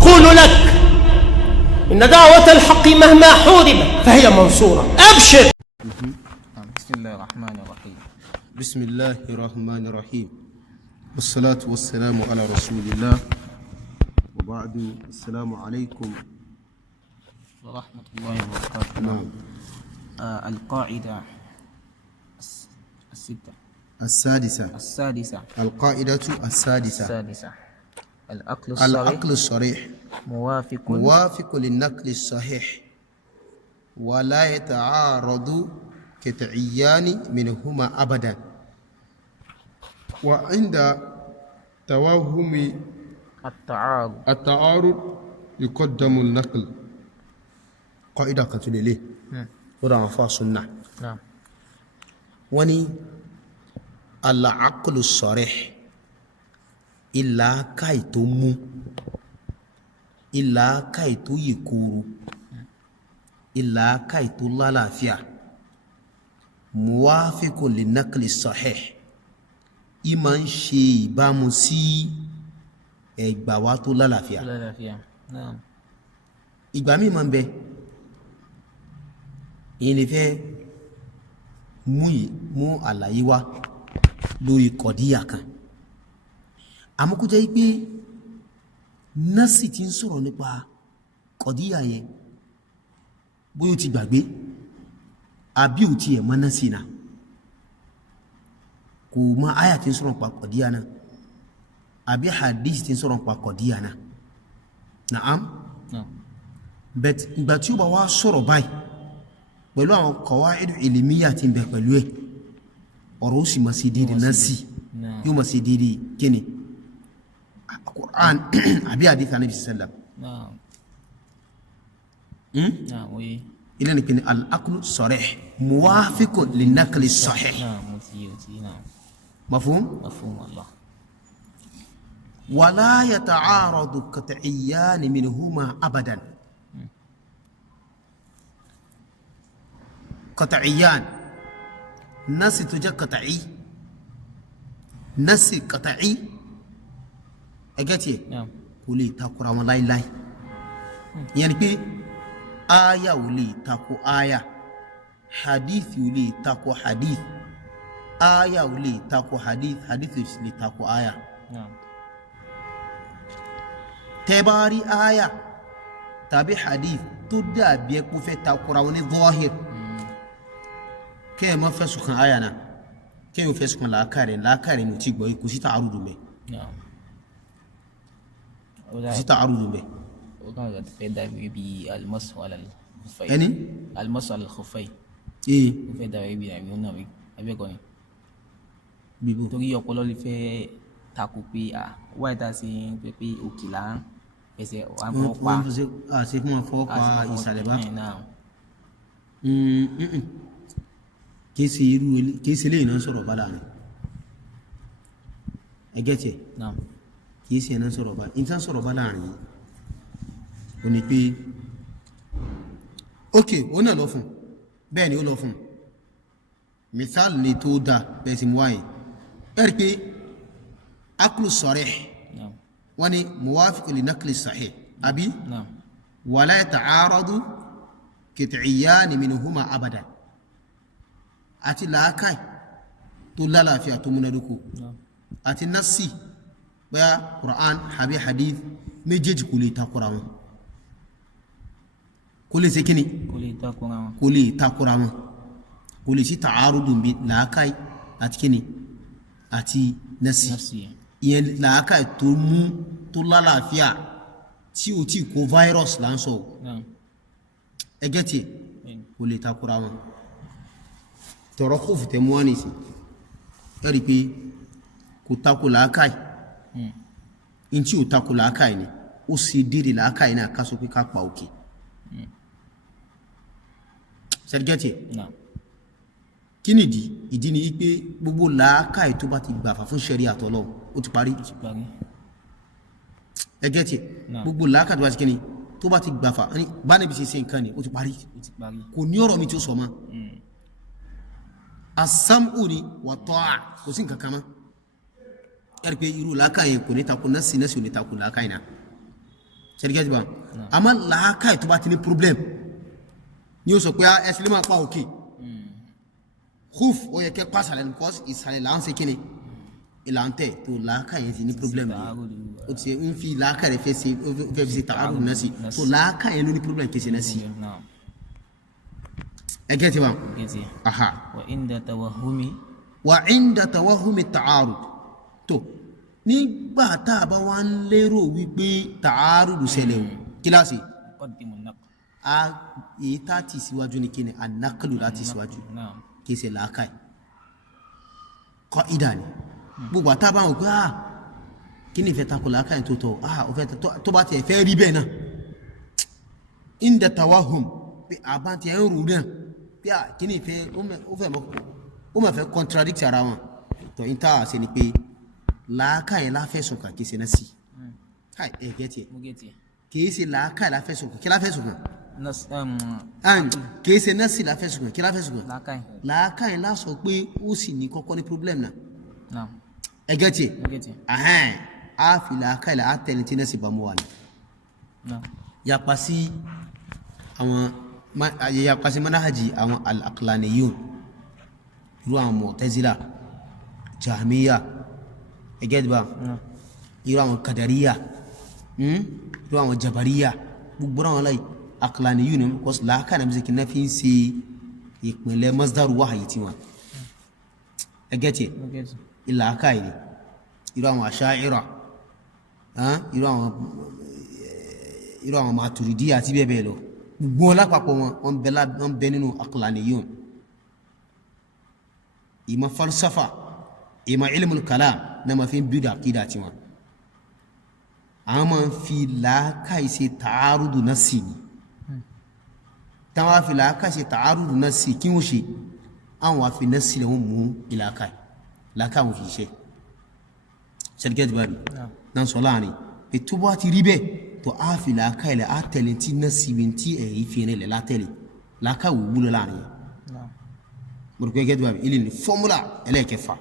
أقول لك إن دعوة الحق مهما حوربت فهي منصورة. أبشر. بسم الله الرحمن الرحيم. بسم الله الرحمن الرحيم، والصلاة والسلام على رسول الله، وبعد. السلام عليكم ورحمة الله وبركاته. نعم. القاعدة السادسة. القاعدة السادسة. العقل الصريح موافق للنقل الصحيح ولا يتعارض قطعيان منهما أبدا، وعند توهم التعارض يقدم النقل. قاعدة كتلي ورا فاصلنا. نعم. وني العقل الصريح إلا كايتو إلا كايتو يكورو إلا كايتو لا لافيا موافق للنقل الصحيح إيمان شي باموسي إجباواتو لا لافيا. نعم. إجبامي من به إني في مو على يوا لوري كودياكا àmọ́ kó jẹ́ pé násì tí ń sọ̀rọ̀ nípa kọ̀díyà yẹn bóyá ó ti gbàgbé àbí ò tiẹ̀ mọ̀ násì náà, kò mọ àyà tí ń sọ̀rọ̀ nípa kọ̀díyà náà àbí hadith tí ń sọ̀rọ̀ nípa kọ̀díyà náà. Naam. But ìgbà tí ó bá wá sọ̀rọ̀ báyìí pẹ̀lú àwọn qawaid ilmiya tí ń bẹ pẹ̀lú ẹ̀, ọ̀rọ̀ ó sì máa ṣe déédéé násì, yóò máa ṣe déédéé kíni القرآن أبي حديث النبي صلى الله عليه وسلم. نعم. نعم. وي. إلى نكين العقل الصريح موافق للنقل الصحيح. نعم. نعم. مفهوم؟ مفهوم الله. ولا يتعارض قطعيان منهما أبدا. قطعيان نص تجا قطعي، نص قطعي ẹgẹ́tì ẹ̀ kò lè takora wọn láíláí. ìyẹn ni pé aya ò lè tako aya, hadith ò lè tako hadith, aya ò lè tako hadith, hadith ò lè tako aya. tẹ́bárí aya tàbí hadith tó dàbí ẹ kó fẹ́ takora wọn ní zahir, kẹ́ ẹ má fẹ̀sùn kan aya náà, kẹ́ ẹ ò fẹ̀sùn kan làákàrẹ̀ ní ò tí gbọ́ kò sí ta'arud mẹ́. sí ta'arud mẹ́. ó kàn wọ́n fẹ́ dàbí bí al-masu ala al-khuffayn. ẹni al-masu ala al-khuffayn. ó fẹ́ dàbí bí àmì ọ̀nà mi abẹ́kọ̀ ni. bíbó torí ọpọlọ lè fẹ́ takò pé wáyé tá a ṣe ń pẹ́ pé òkè là ń fẹsẹ̀ wà ń fọ́ pa. àṣẹ fún wọn fọ́ pa ìsàlẹ̀ bá. kìí ṣe léyìn náà sọ̀rọ̀ bá láàrin ẹgẹ́ tiẹ̀ kìí ṣe náà sọ̀rọ̀ bá ìtàn sọ̀rọ̀ bá láàrin yìí ó ní pé ok ó náà lọ fún bẹ́ẹ̀ ni ó lọ fún misal ni tó da bẹ́ẹ̀ sì mú wáyé ẹ̀rí pé aklu sarih wọ́n ní muwafiq li naqli sahih àbí wala yata'aradu qit'iyyan minhuma abadan àti làákàì tó lálàáfíà tó múnadókò àti nassi bẹ́ẹ̀ Qur'an àbí hadith méjèèjì kò lè takora wọn, kò lè ṣe kíni kò lè takora wọn, kò lè sí ta'arudu bí làákàì àti kíni àti nassi. ìyẹn làákàì tó mú tó lálàáfíà tí o ti kó virus là ń sọ ẹgẹ́ tiẹ̀ kò lè takora wọn. tọrọ kó fìtẹ́ mú wá nìsí ẹ̀rí pé kò tako làákàì in tí ò tako làákàì ni ó sì dèrè làákàì náà ká sọ pé ká pa òkè sẹ́dígẹ́tì kí ni ìdí ni pé gbogbo làákàì tó bá ti gbàfà fún ṣẹ̀rí àtọ́lọ́ ó ti parí ẹgẹ́tì gbogbo làákàì tó bá ti kí ni tó bá ti gbàfà bá níbi ṣe nǹkan ni ó ti parí kò ní ọ̀rọ̀ mi tí ó sọ mọ́ asamu ni wa ta'a kò sí nǹkan kan mọ́ ẹ̀rí pé irú làákàyè kò ní takò násì ò ní takò làákàyè náà ṣẹ́díkẹ́ ti bá àmọ́ làákàyè tó bá ti ní problem ni ó sọ pé ẹsẹ̀ lè máa pa òkè hoof ó yẹ kẹ́ pàṣàlẹ̀ ní kọ́sì ìsàlẹ̀ là ń ṣe kíni ìlànà tẹ̀ tó làákàyè ti ní problem yìí ó ti ń fi làákàyè fẹ́ fi ṣe tààrù náà sí tó làákàyè ló ní problem kì í ṣe náà sí ẹgẹ́ ti bá aha wa inda tawahumi ta'arud tó nígbà tá a bá wá ń lérò wípé ta'arud ṣẹlẹ̀ o kíláàsì a èyí tá a ti síwájú ní kíni an-naqlu láti síwájú kì í ṣe làákàyè kọ́ ìdá ni gbogbo àtà bá wọn pé kí ni ìfẹ́ takò làákàyè tó tọ̀ ó fẹ́ tó bá tiẹ̀ fẹ́ rí bẹ́ẹ̀ náà inda tawahum pé àbá tiẹ̀ ń rú náà pé kí ni ìfẹ́ ó máa fẹ́ contradict ara wọn tó ń tà ṣe ni pé làákàyè láfẹ̀sùn kà kì í ṣe náà sí ẹ̀ gẹ́tì kì í ṣe làákàyè láfẹ̀sùn kà kí láfẹ̀sùn kà kì í ṣe náà sí láfẹ̀sùn kà kí láfẹ̀sùn kà làákàyè lásọ pé ó sì ní kọ́kọ́ ní problem náà ẹ gẹ́tì a fi làákàyè la a tẹ̀lé tí náà sì bá mú wa ni yapa sí manahaji àwọn al-aqlaniyun irú àwọn mu'tazila jahmiya ẹgẹ́ dìbà irú àwọn kadariya irú àwọn jabariya gbogbo àwọn láì aqlaniyun ní kọ́s làákàyè náà bí sẹ́kì náà fi ń ṣe ìpínlẹ̀ masdaru wahyi tí wọn ẹgẹ́ tí ìlàákàyè ni irú àwọn asha'ira irú àwọn maturidiyya àti bẹ́ẹ̀ bẹ́ẹ̀ lọ gbogbo wọn lápapọ̀ wọn bẹ nínú aqlaniyun ìmọ̀ falsafa ìmọ̀ ilmul kalam náà ma fi ń bídà àkídà tí wọn àwọn máa ń fi làákàyè ṣe ta'arudu nassi ni táwọn fi làákàyè ṣe ta'arudu nassi kí wọ́n ṣe àwọn afi nassi lẹ́wọ̀n mú ìlàákàyè làákàyè wọn fi ṣe ṣẹ́díkẹ́tì bá mi náà sọ láàrin pé tó bá ti rí bẹ́ẹ̀ tó a fi làákàyè lẹ́ a tẹ̀lé tí nassi bí tí ẹ̀rí fi rẹ̀ lẹ́ látẹ̀lé làákàyè wò wúlò láàrin yẹn mo rò pé gẹ́gẹ́ bí wà ilé ní fọ́múlà ẹlẹ́ẹ̀kẹfà